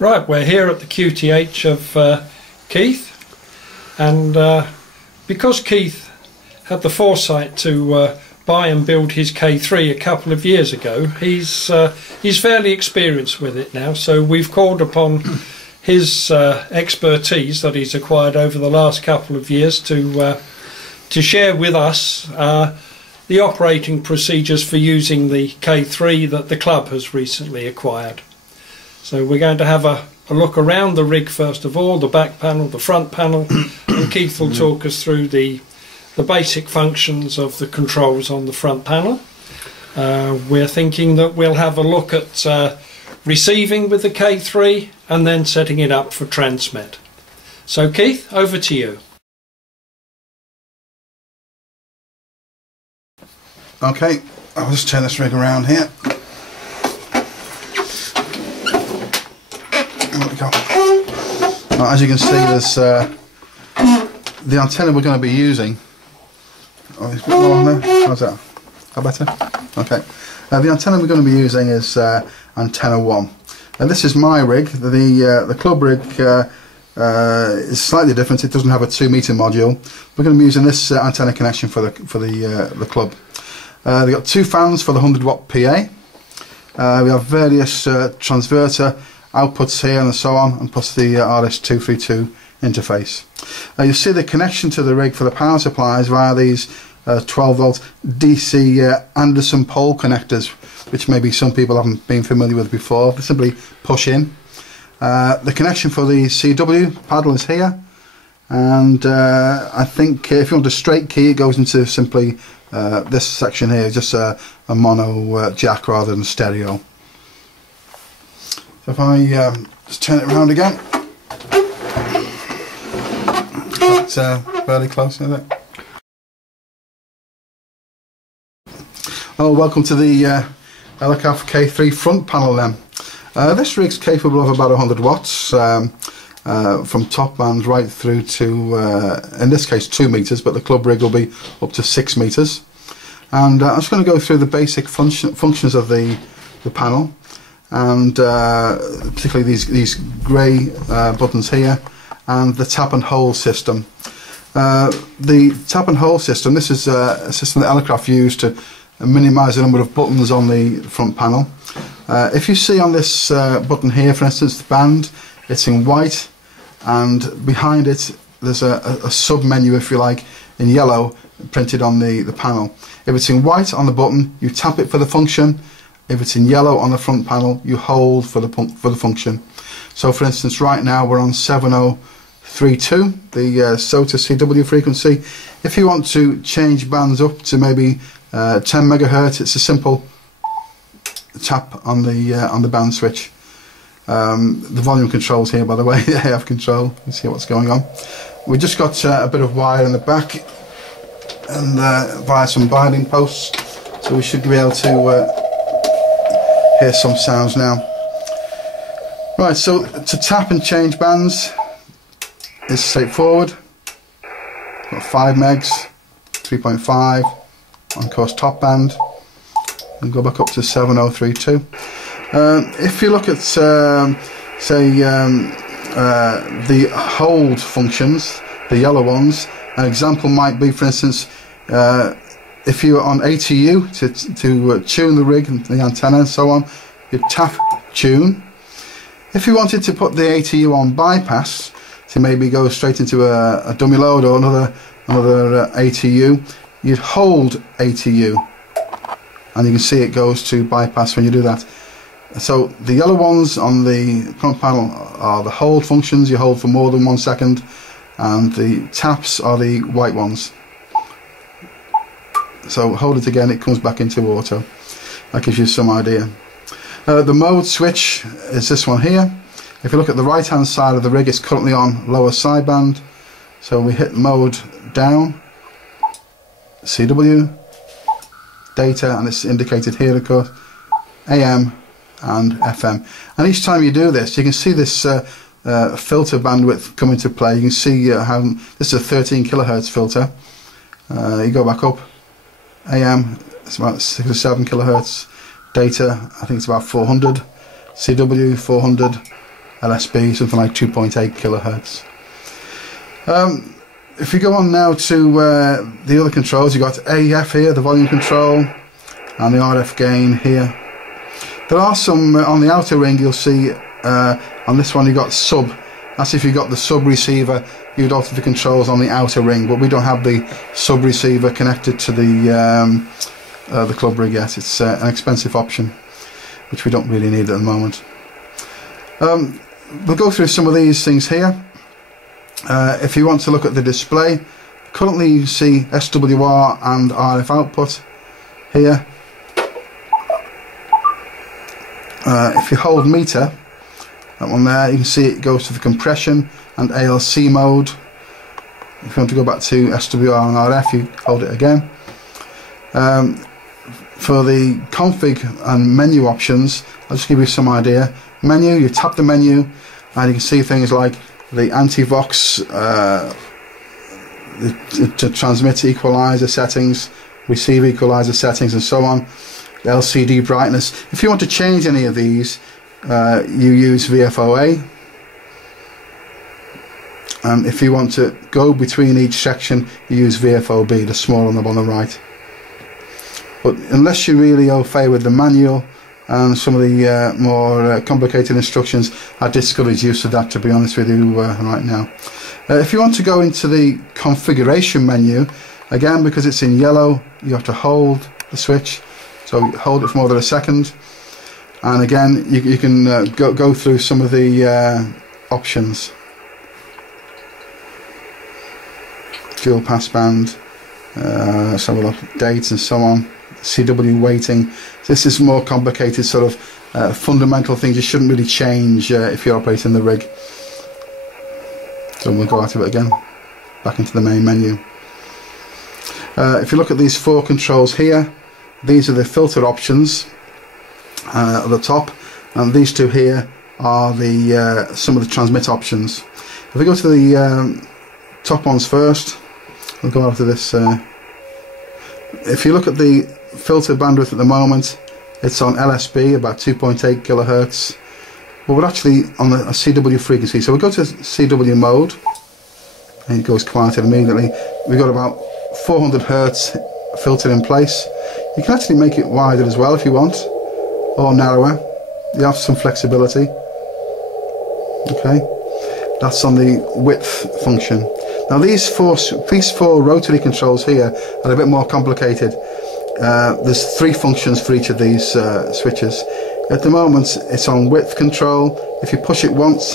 Right, we're here at the QTH of Keith, and because Keith had the foresight to buy and build his K3 a couple of years ago, he's fairly experienced with it now, so we've called upon his expertise that he's acquired over the last couple of years to share with us the operating procedures for using the K3 that the club has recently acquired. So we're going to have a look around the rig first of all, the back panel, the front panel, and Keith will talk us through the basic functions of the controls on the front panel. We're thinking that we'll have a look at receiving with the K3 and then setting it up for transmit. So Keith, over to you. Okay, I'll just turn this rig around here. Well, as you can see, there's the antenna we're going to be using. Oh, it's a bit more on there. How's that? How better? Okay. The antenna we're going to be using is antenna 1. And this is my rig. The club rig is slightly different. It doesn't have a 2 meter module. We're going to be using this antenna connection for the club. We've got 2 fans for the 100 watt PA. We have various transverter outputs here and so on, and plus the RS232 interface. You see the connection to the rig for the power supplies via these 12 volt DC Anderson pole connectors, which maybe some people haven't been familiar with before. They simply push in. The connection for the CW paddle is here, and I think if you want a straight key, it goes into simply this section here, just a mono jack rather than stereo. So if I just turn it around again, that's fairly close, isn't it? Oh, welcome to the Elecraft K3 front panel then. This rig's capable of about 100 watts from top band right through to, in this case, 2 meters, but the club rig will be up to 6 meters. And I'm just going to go through the basic functions of the panel, and particularly these grey buttons here, and the tap and hold system. The tap and hold system, this is a system that Elecraft used to minimise the number of buttons on the front panel. If you see on this button here, for instance, the band, it's in white, and behind it there's a sub menu, if you like, in yellow printed on the panel. If it's in white on the button, you tap it for the function. If it's in yellow on the front panel, you hold for the function. So for instance, right now we're on 7032, the SOTA CW frequency. If you want to change bands up to maybe 10 megahertz, it's a simple tap on the band switch. The volume controls here, by the way, they have control. You can see what's going on. We just got a bit of wire in the back, and via some binding posts, so we should be able to hear some sounds now. Right, so to tap and change bands is straightforward. Got 5 megs, 3.5 on course top band, and go back up to 7032. If you look at say the hold functions, the yellow ones, an example might be, for instance, if you're on ATU to tune the rig and the antenna and so on, you tap tune. If you wanted to put the ATU on bypass, to maybe go straight into a dummy load or another ATU, you'd hold ATU, and you can see it goes to bypass when you do that. So the yellow ones on the front panel are the hold functions. You hold for more than 1 second, and the taps are the white ones. So hold it again, it comes back into auto. That gives you some idea. The mode switch is this one here. If you look at the right hand side of the rig, it's currently on lower sideband. So we hit mode down, CW, data, and it's indicated here of course, AM and FM. And each time you do this, you can see this filter bandwidth come into play. You can see how this is a 13 kilohertz filter. You go back up, AM, it's about 6 or 7 kilohertz. Data, I think it's about 400. CW 400, LSB, something like 2.8 kilohertz. If you go on now to the other controls, you've got AF here, the volume control, and the RF gain here. There are some on the outer ring. You'll see on this one you've got sub. That's if you've got the sub receiver, you'd alter the controls on the outer ring, but we don't have the sub receiver connected to the club rig yet. It's an expensive option, which we don't really need at the moment. We'll go through some of these things here. If you want to look at the display, currently you see SWR and RF output here. If you hold meter, that one there, you can see it goes to the compression and ALC mode. If you want to go back to SWR and RF, you hold it again. For the config and menu options, I'll just give you some idea. Menu, you tap the menu and you can see things like the anti-vox, the transmit equalizer settings, receive equalizer settings, and so on. The LCD brightness. If you want to change any of these, you use VFOA. If you want to go between each section, you use VFOB, the small one on the right. But unless you're really au fait with the manual and some of the more complicated instructions, I discourage use of that, to be honest with you, right now. If you want to go into the configuration menu, again, because it's in yellow, you have to hold the switch. So hold it for more than a second, and again you can go through some of the options. Fuel passband, some of the dates and so on. CW weighting. This is more complicated, sort of fundamental things you shouldn't really change if you're operating the rig. So we'll go out of it again, back into the main menu. If you look at these four controls here, these are the filter options at the top, and these two here are the some of the transmit options. If we go to the top ones first, we'll go after this. If you look at the filter bandwidth at the moment, it's on LSB, about 2.8 kilohertz. But we're actually on a CW frequency, so we go to CW mode, and it goes quiet immediately. We've got about 400 hertz filter in place. You can actually make it wider as well if you want, or narrower. You have some flexibility. Okay, that's on the width function. Now these four rotary controls here are a bit more complicated. There's three functions for each of these switches. At the moment it's on width control. If you push it once,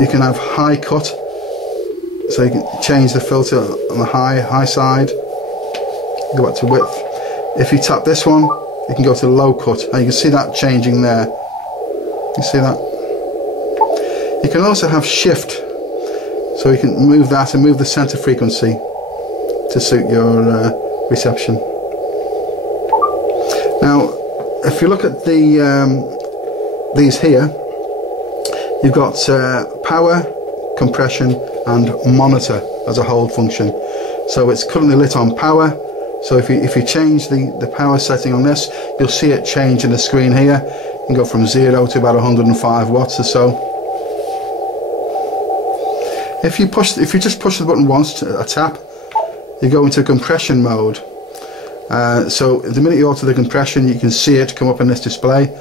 you can have high cut, so you can change the filter on the high side. Go back to width. If you tap this one, you can go to low cut, and you can see that changing there. You see that? You can also have shift, so you can move that and move the center frequency to suit your reception. Now, if you look at these here, you've got power, compression, and monitor as a hold function. So it's currently lit on power. So if you change the power setting on this, you'll see it change in the screen here. You can go from 0 to about 105 watts or so. If you just push the button once, a tap, you go into compression mode. So the minute you alter the compression, you can see it come up in this display.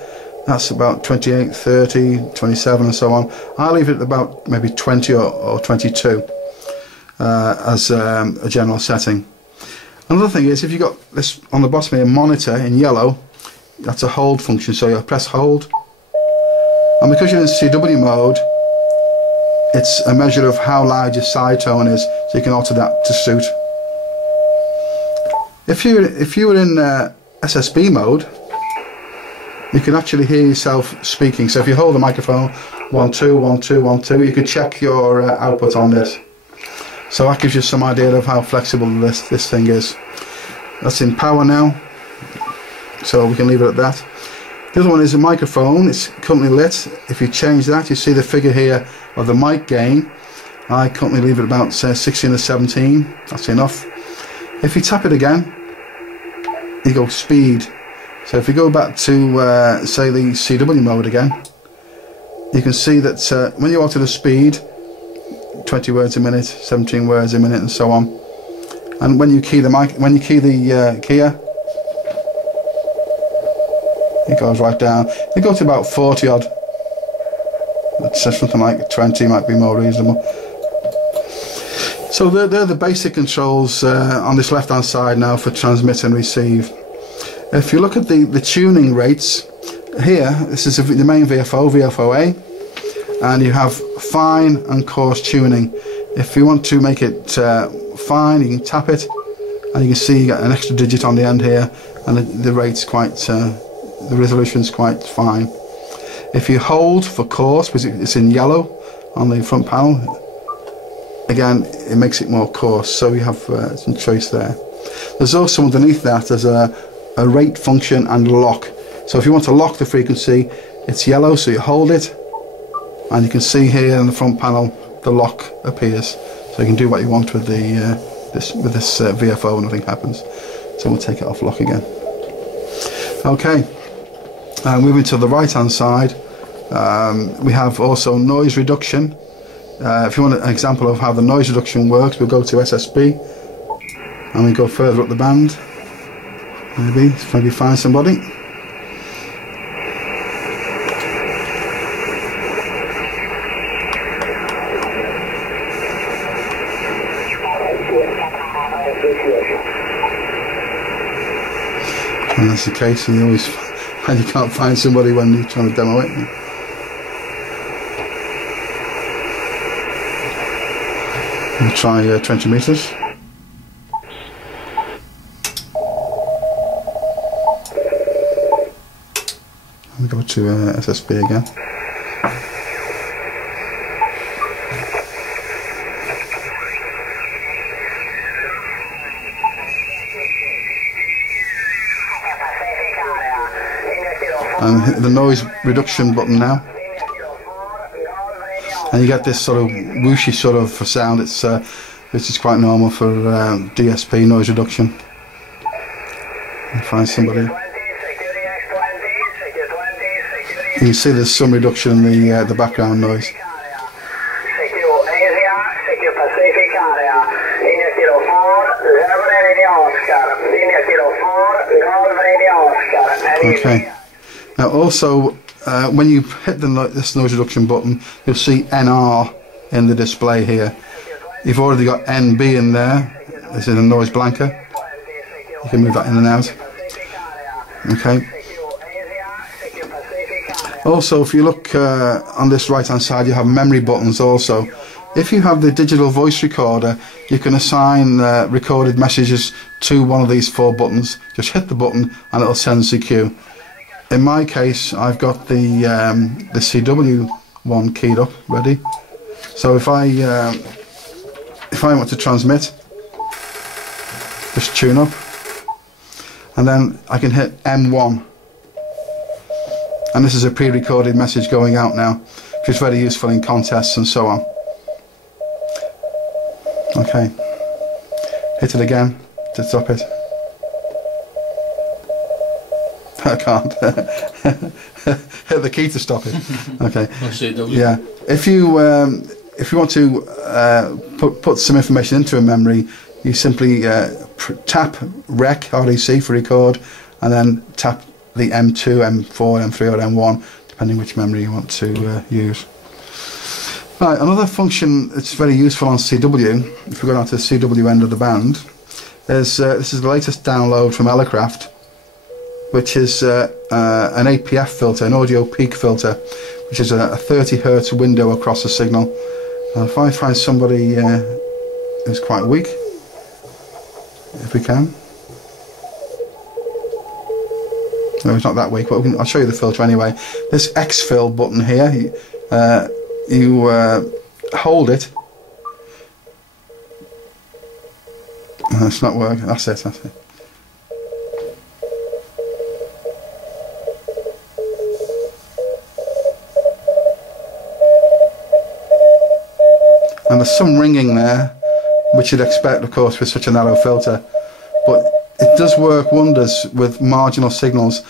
That's about 28, 30, 27 and so on. I'll leave it at about maybe 20 or 22 as a general setting. Another thing is, if you've got this on the bottom here, monitor in yellow, that's a hold function, so you'll press hold. And because you're in CW mode, it's a measure of how loud your side tone is, so you can alter that to suit. If you were in SSB mode, you can actually hear yourself speaking. So if you hold the microphone, 1 2 1 2 1 2, you can check your output on this. So that gives you some idea of how flexible this thing is. That's in power now, so we can leave it at that. The other one is a microphone. It's currently lit. If you change that, you see the figure here of the mic gain. I currently leave it about 16 or 17. That's enough. If you tap it again, you go speed. So if you go back to say the CW mode again, you can see that when you alter the speed, 20 words a minute, 17 words a minute, and so on. And when you key the keyer, it goes right down. You go to about 40 odd. It's something like 20 might be more reasonable. So they're the basic controls on this left hand side now for transmit and receive. If you look at the tuning rates, here, this is the main VFO, VFOA, and you have fine and coarse tuning. If you want to make it fine, you can tap it, and you can see you get an extra digit on the end here, and the rate's quite, the resolution's quite fine. If you hold for coarse, because it's in yellow on the front panel, again, it makes it more coarse, so you have some choice there. There's also underneath that, there's a rate function and lock. So if you want to lock the frequency, it's yellow, so you hold it, and you can see here in the front panel the lock appears. So you can do what you want with this VFO, nothing happens. So we'll take it off lock again. Okay, moving to the right hand side, we have also noise reduction. If you want an example of how the noise reduction works, we'll go to SSB and we go further up the band. Maybe find somebody. And that's the case, and you can't find somebody when you're trying to demo it. We'll try 20 meters. We'll go to SSB again. And hit the noise reduction button now, and you get this sort of whooshy sort of sound. This is quite normal for DSP noise reduction. Find somebody. You can see there's some reduction in the background noise. Okay. Now also, when you hit this noise reduction button, you'll see NR in the display here. You've already got NB in there. This is a noise blanker. You can move that in and out. Okay. Also, if you look on this right hand side, you have memory buttons also. If you have the digital voice recorder, you can assign recorded messages to one of these 4 buttons. Just hit the button and it'll send CQ. In my case, I've got the CW one keyed up, ready. So if I want to transmit, just tune up, and then I can hit M1, and this is a pre-recorded message going out now, which is very useful in contests and so on. Okay, hit it again to stop it. I can't hit the key to stop it. Okay. Yeah. If you want to put some information into a memory, you simply tap REC for record, and then tap the M2, M4, M3, or M1, depending which memory you want to use. Right. Another function that's very useful on CW, if we go down to the CW end of the band, is this is the latest download from Elecraft, which is an APF filter, an audio peak filter, which is a 30 Hz window across the signal. If I find somebody who's quite weak, if we can. No, it's not that weak, but I'll show you the filter anyway. This X-fill button here, you hold it. It's not working. That's it. And there's some ringing there, which you'd expect, of course, with such a narrow filter, but it does work wonders with marginal signals.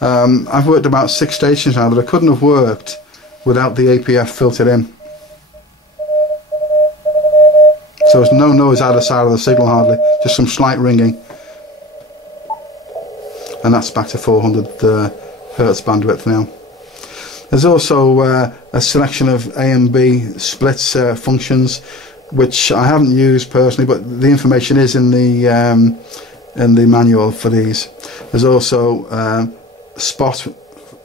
I've worked about 6 stations now that I couldn't have worked without the APF filtered in. So there's no noise either side of the signal hardly, just some slight ringing. And that's back to 400 Hertz bandwidth now. There's also a selection of A and B splits functions, which I haven't used personally, but the information is in the manual for these. There's also spot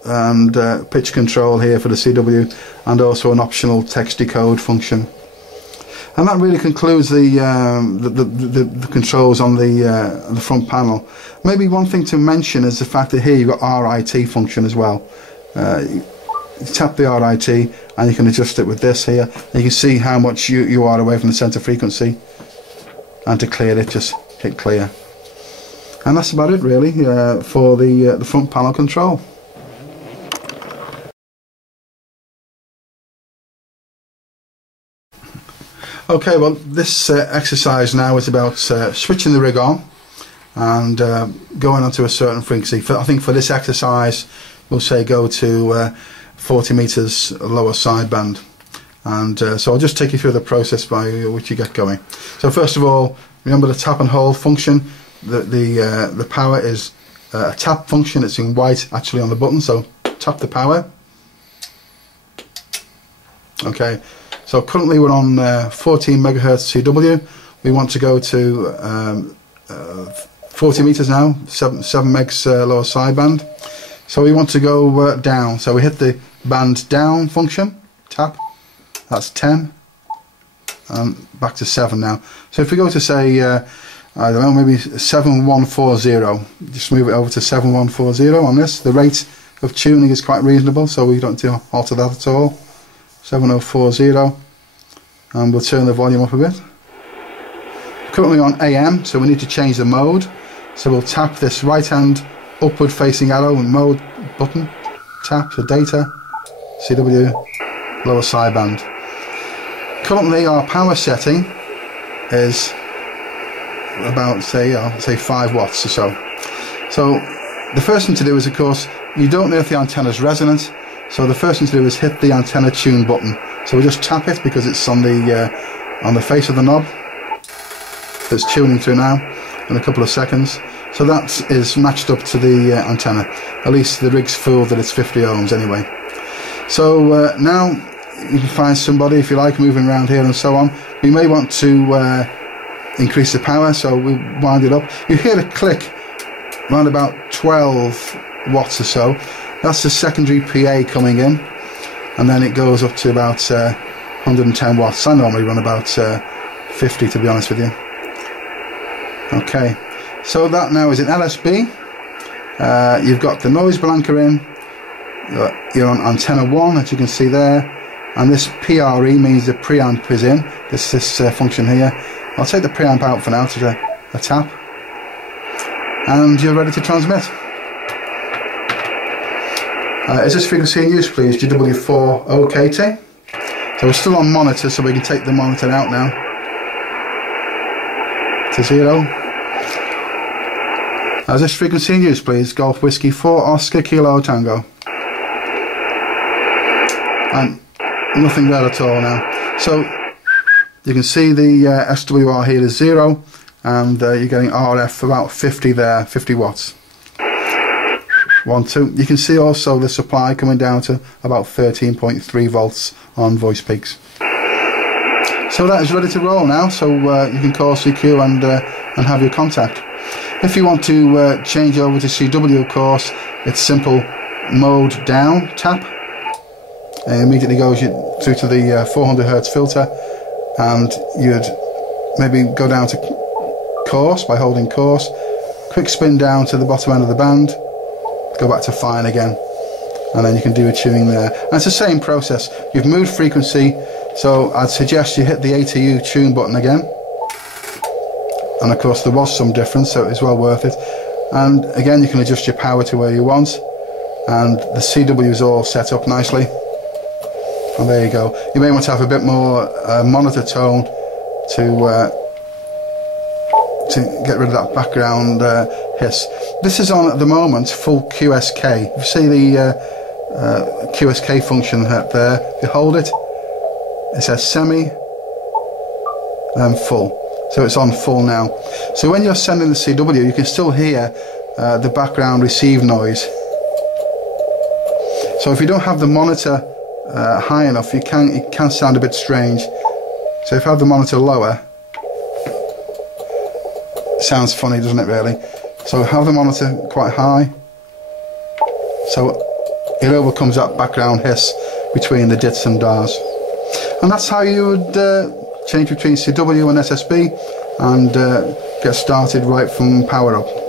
and pitch control here for the CW, and also an optional text decode function. And that really concludes the controls on the front panel. Maybe one thing to mention is the fact that here you've got RIT function as well. You tap the RIT and you can adjust it with this here. You can see how much you are away from the center frequency, and to clear it, just hit clear. And that's about it really for the front panel control. Okay, well, this exercise now is about switching the rig on and going onto a certain frequency. I think for this exercise we'll say go to 40 meters lower sideband, and so I'll just take you through the process by which you get going. So first of all, remember the tap and hold function. The power is a tap function. It's in white actually on the button, so tap the power. Okay, so currently we're on 14 megahertz CW. We want to go to 40 meters now, 7 megs lower sideband. So we want to go down, so we hit the band down function, tap, that's 10, and back to 7 now. So if we go to say, I don't know, maybe 7140, just move it over to 7140 on this. The rate of tuning is quite reasonable, so we don't need to alter that at all. 7040, and we'll turn the volume up a bit. Currently on AM, so we need to change the mode. So we'll tap this right hand upward facing arrow and mode button, tap the data, CW, lower sideband. Currently our power setting is about say 5 watts or so. So the first thing to do is, of course, you don't know if the antenna is resonant, so the first thing to do is hit the antenna tune button. So we just tap it because it's on the face of the knob that's tuning through now in a couple of seconds. So that is matched up to the antenna. At least the rig's fooled that it's 50 ohms anyway. So now you can find somebody, if you like, moving around here and so on. We may want to increase the power, so we wind it up. You hear a click around about 12 watts or so. That's the secondary PA coming in, and then it goes up to about 110 watts. I normally run about 50, to be honest with you. Okay, so that now is an LSB. You've got the noise blanker in. You're on antenna 1, as you can see there, and this PRE means the preamp is in. This function here. I'll take the preamp out for now to a tap, and you're ready to transmit. Is this frequency in use, please? GW4OKT. So we're still on monitor, so we can take the monitor out now to 0. Is this frequency in use, please? Golf Whiskey 4 Oscar Kilo Tango. And nothing there at all now. So you can see the SWR here is 0, and you're getting RF about 50 there, 50 watts. 1, 2. You can see also the supply coming down to about 13.3 volts on voice peaks. So that is ready to roll now, so you can call CQ and have your contact. If you want to change over to CW, of course, it's simple. Mode down, tap. It immediately goes through to the 400 Hertz filter, and you'd maybe go down to coarse by holding coarse. Quick spin down to the bottom end of the band. Go back to fine again, and then you can do your tuning there. And it's the same process. You've moved frequency, so I'd suggest you hit the ATU tune button again. And of course there was some difference, so it's well worth it. And again, you can adjust your power to where you want, and the CW is all set up nicely. And there you go. You may want to have a bit more monitor tone to get rid of that background hiss. This is on at the moment full QSK. You see QSK function there. If you hold it, it says semi, and full. So it's on full now. So when you're sending the CW, you can still hear the background receive noise. So if you don't have the monitor high enough, it can sound a bit strange. So if I have the monitor lower, it sounds funny, doesn't it, really? So have the monitor quite high, so it overcomes that background hiss between the dits and dars. And that's how you would change between CW and SSB and get started right from power up.